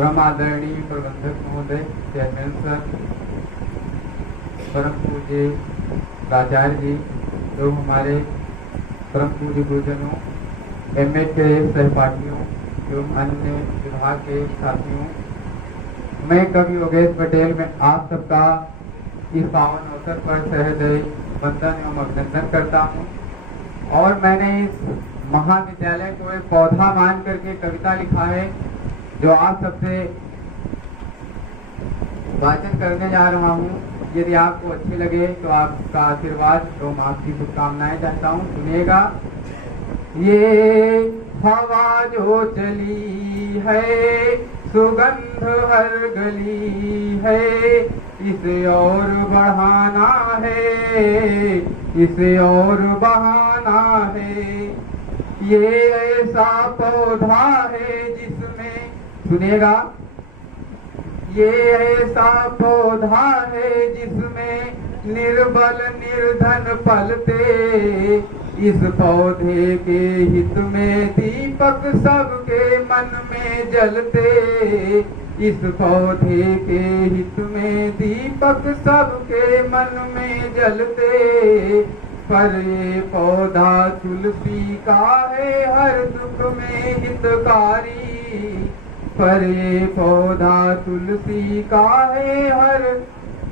परम आदरणीय प्रबंधक महोदय, चेयरमैन सर, परम पूज्य प्राचार्य जी, जो हमारे परम पूज्य गुरुजनों, एमए के सहपाठियों एवं अन्य विभाग के साथियों, मैं कवि योगेश पटेल में आप सबका इस पावन अवसर पर सहृदय वंदन एवं अभिनंदन करता हूँ। और मैंने इस महाविद्यालय को एक पौधा मान करके कविता लिखा है, जो आप सबसे वाचन करने जा रहा हूँ। यदि आपको अच्छी लगे तो आपका आशीर्वाद एवं आपकी शुभकामनाएं चाहता हूँ, सुनिएगा। ये हवा जो चली है सुगंध हर गली है, इसे और बढ़ाना है, इसे और बहाना है। ये ऐसा पौधा है जिसमें, सुनिएगा, ये ऐसा पौधा है जिसमें निर्बल निर्धन पलते, इस पौधे के हित में दीपक सबके मन में जलते, इस पौधे के हित में दीपक सबके मन में जलते। पर ये पौधा तुलसी का है हर दुख में हितकारी, पर ये पौधा तुलसी का है हर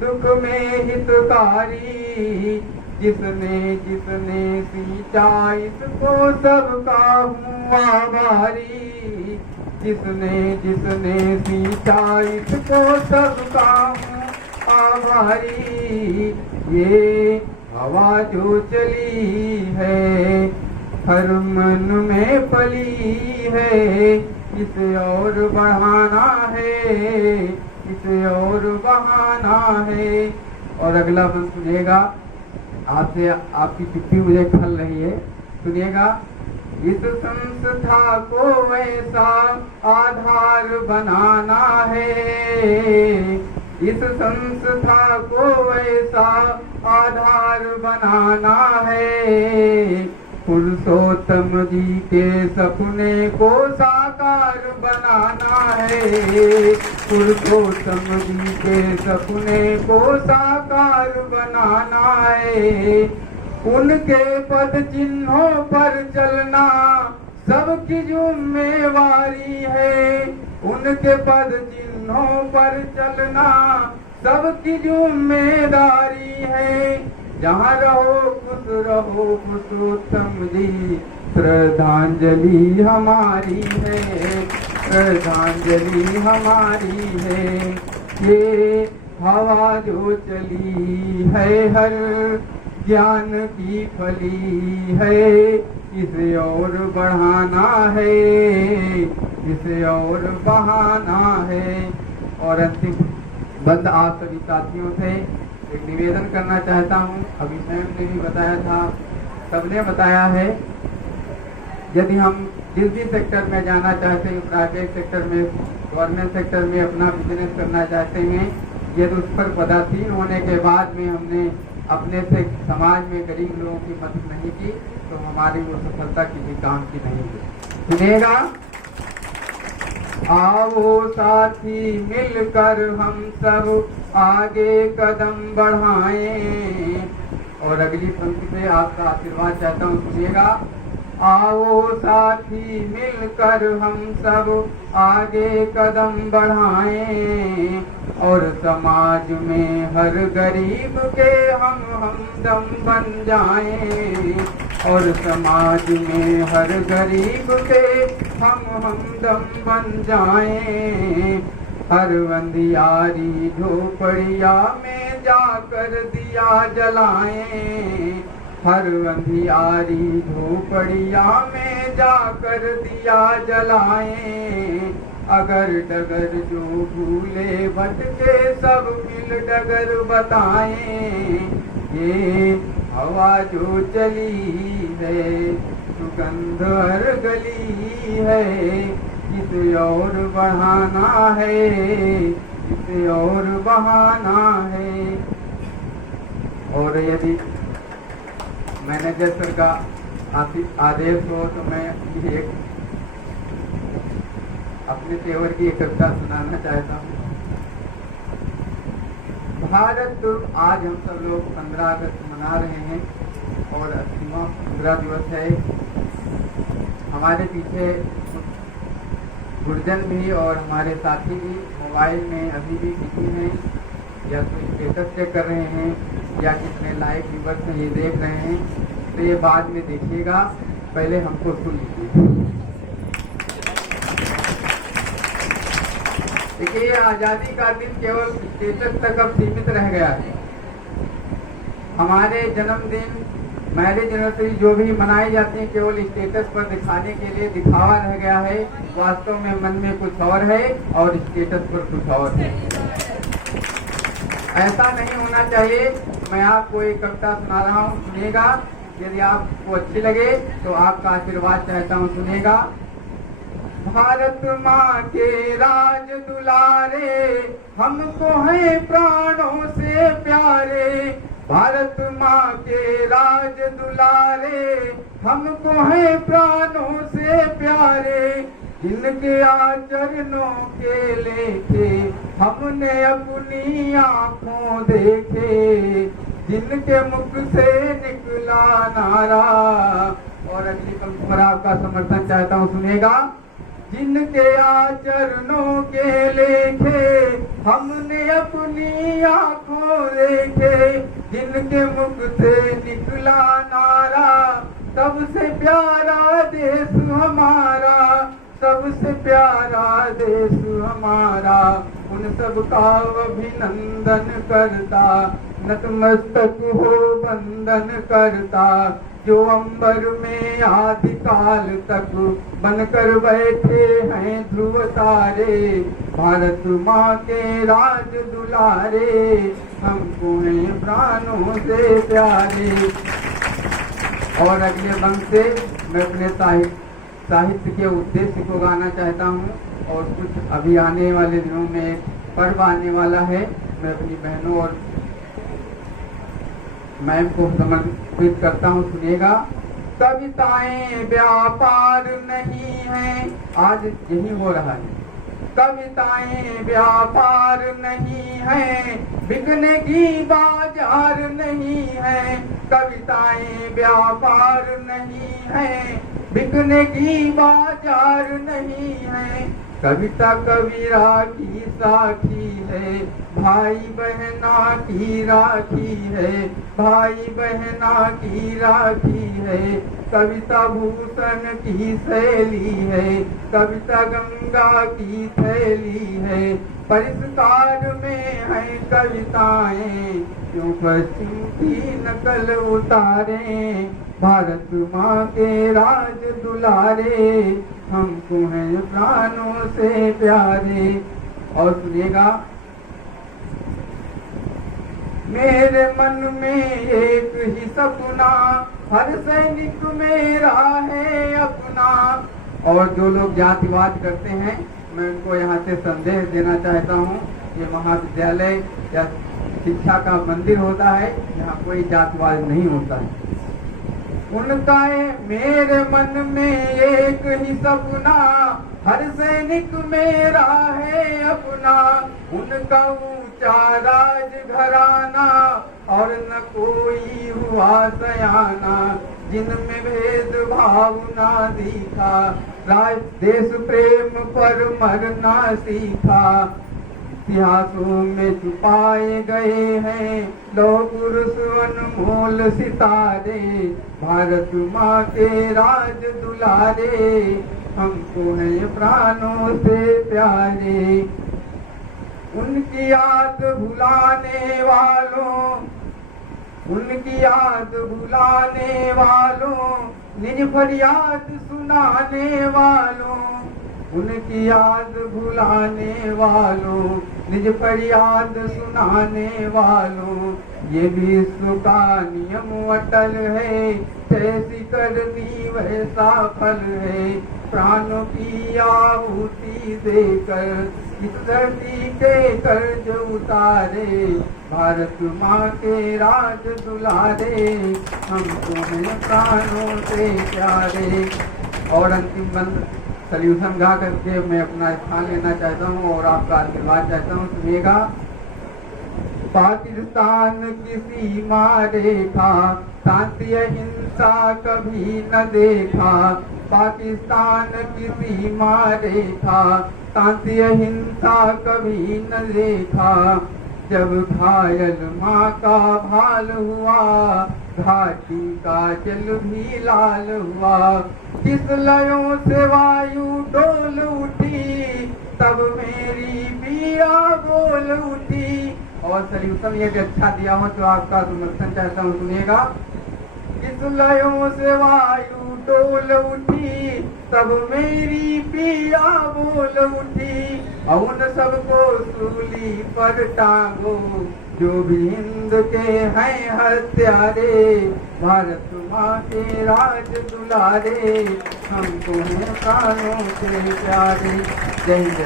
दुख में हितकारी। जिसने जिसने सींचा इसको सबका हूँ आभारी, जिसने जिसने सींचा इसको सबका हूँ आभारी। ये हवा जो चली है हर मन में पली है, इसे और बढ़ाना है, इसे और बहाना है। और अगला बंद सुनिएगा, आपसे आपकी चिट्ठी मुझे खल रही है, सुनिएगा। इस संस्था को ऐसा आधार बनाना है, इस संस्था को ऐसा आधार बनाना है। पुरुषोत्तम जी के सपने को साकार बनाना है, पुरुषोत्तम जी के सपने को साकार बनाना है। उनके पद चिन्हों पर चलना सबकी जिम्मेवारी है, उनके पद चिन्हों पर चलना सबकी जिम्मेदारी है। जहाँ रहो खुश रहो पुरुषोत्तम जी, श्रद्धांजलि हमारी है, श्रद्धांजलि हमारी है। ये हवा जो चली है हर ज्ञान की फली है, इसे और बढ़ाना है, इसे और बहाना है। और अंतिम बंद आप सभी साथियों से एक निवेदन करना चाहता हूँ। अभी स्वयं ने भी बताया था, सबने बताया है, यदि हम जिस भी सेक्टर में जाना चाहते हैं, प्राइवेट सेक्टर में, गवर्नमेंट सेक्टर में अपना बिजनेस करना चाहते हैं, यदि उस पर पदासीन होने के बाद में हमने अपने से समाज में गरीब लोगों की मदद नहीं की, तो हमारी वो सफलता किसी काम की नहीं है। सुनिएगा, आओ साथी मिलकर हम सब आगे कदम बढ़ाएं। और अगली पंक्ति पे आपका आशीर्वाद चाहता हूँ, सुनिएगा। आओ साथी मिलकर हम सब आगे कदम बढ़ाएं, और समाज में हर गरीब के हम हमदम बन जाएं, और समाज में हर गरीब के हम हमदम बन जाएं। हर अंधियारी झोपड़िया में जाकर दिया जलाएं, हर अंधियारी झोपड़िया में जाकर दिया जलाएं। अगर डगर जो भूले भटके सब मिल डगर बताएं। ये हवा जो चली है सुगंध हर गली है, इसे और बढ़ाना है, इसे और बहाना है। और यदि मैनेजर सर का आदेश हो तो मैं एक अपने तेवर की एक कविता सुनाना चाहता हूँ। भारत, आज हम सब लोग 15 अगस्त मना रहे हैं और 80वां पूरा दिवस है। हमारे पीछे गुरजन भी और हमारे साथी भी मोबाइल में अभी भी बिजी हैं, या तो स्टेटस चेक कर रहे हैं या कितने लाइव व्यूवर्स हैं ये देख रहे हैं, तो ये बाद में देखिएगा, पहले हमको सुन लीजिए। देखिए, आज़ादी का दिन केवल स्टेटस तक अब सीमित रह गया है। हमारे जन्मदिन, मैरिज एनिवर्सरी जो भी मनाई जाती है केवल स्टेटस पर दिखाने के लिए दिखावा रह गया है। वास्तव में मन में कुछ और है और स्टेटस पर कुछ और है। ऐसा नहीं होना चाहिए। मैं आपको एक कविता सुना रहा हूँ, सुनिएगा। यदि आपको अच्छी लगे तो आपका आशीर्वाद चाहता हूँ, सुनिएगा। भारत माँ के राज दुलारे, हमको है प्राणों से प्यारे। भारत माँ के राज दुलारे, हमको है प्राणों से प्यारे। जिनके आचरणों के लेखे हमने अपनी आँखों देखे, जिनके मुख से निकला नारा। और अगली पंक्ति पर आपका समर्थन चाहता हूँ, सुनिएगा। जिनके आचरणों के लेखे हमने अपनी आँखों देखे, जिनके मुख से निकला नारा, सबसे प्यारा देश हमारा, सबसे प्यारा देश हमारा। उन सबका अभिनंदन करता, नतमस्तक हो वंदन करता, जो अंबर में आदिकाल तक बनकर बैठे हैं ध्रुव तारे। भारत माँ के राज दुलारे, हमको हैं प्राणों से प्यारे। और अगले बंद से मैं अपने साहित्य के उद्देश्य को गाना चाहता हूँ। और कुछ अभी आने वाले दिनों में पर्व आने वाला है, मैं अपनी बहनों और मैम को समर्पित करता हूँ, सुनिएगा। कविताएं व्यापार नहीं है, आज यही हो रहा है। कविताएं व्यापार नहीं है, बिकने की बाजार नहीं है। कविताएं व्यापार नहीं है, बिकने की बाजार नहीं है। कविता कबीरा की साखी है, भाई बहना की राखी है, भाई बहना की राखी है। कविता भूषण की शैली है, कविता गंगा की थैली है। परिष्कार में है कविताएं, क्यों पश्चिम की नकल उतारें। भारत माँ के राज दुलारे, हमको हैं प्राणों से प्यारे। और सुनिएगा। मेरे मन में एक ही सपना, हर सैनिक मेरा है अपना। और जो लोग जातिवाद करते हैं, मैं उनको यहाँ से संदेश देना चाहता हूँ। ये महाविद्यालय या शिक्षा का मंदिर होता है, यहाँ कोई जातिवाद नहीं होता है। उनका मेरे मन में एक ही सपना, हर सैनिक मेरा है अपना। उनका ऊंचा राज घराना और न कोई हुआ सयाना, जिनमें भेद भावना दिखा, राज देश प्रेम पर मरना सीखा। इतिहासों में छुपाए गए हैं लौह पुरुष अनमोल सितारे। भारत माँ के राज दुलारे, हमको है प्राणों से प्यारे। उनकी याद भुलाने वालों, उनकी याद भुलाने वालों, निज फरियाद सुनाने वालों। उनकी याद भुलाने वालों, निज फरियाद सुनाने वालों। ये विश्व का नियम अटल है, जैसी करनी वैसा फल है। प्राणों की आहुति देकर इस धरती के कर्ज उतारे। भारत माँ के राज दुलारे, हमको हैं प्राणों से प्यारे। और अंतिम बंद सल्यूशन गा करके मैं अपना स्थान लेना चाहता हूँ और आपका आशीर्वाद चाहता हूँ। सुनिएगा। पाकिस्तान की सीमा रेखा शांति हिंसा कभी न देखा। पाकिस्तान की सीमा रेखा शांति हिंसा कभी न देखा। जब घायल माँ का भाल हुआ घाटी का जल भी लाल हुआ। किस लयों से वायु डोल उठी तब मेरी पिया बोल उठी। और सल्यूशन ये भी अच्छा दिया हो तो आपका समर्थन चाहता हूँ। सुनिएगा। किस लयों से वायु डोल उठी तब मेरी पिया बोल उठी। उन सबको सूली पर टांगो जो भी हिंद के हैं हत्यारे। भारत माँ के राज दुलारे हमको हैं प्राणों से प्यारे। जय Hind.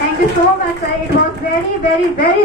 Thank you so much, sir. It was very, very, very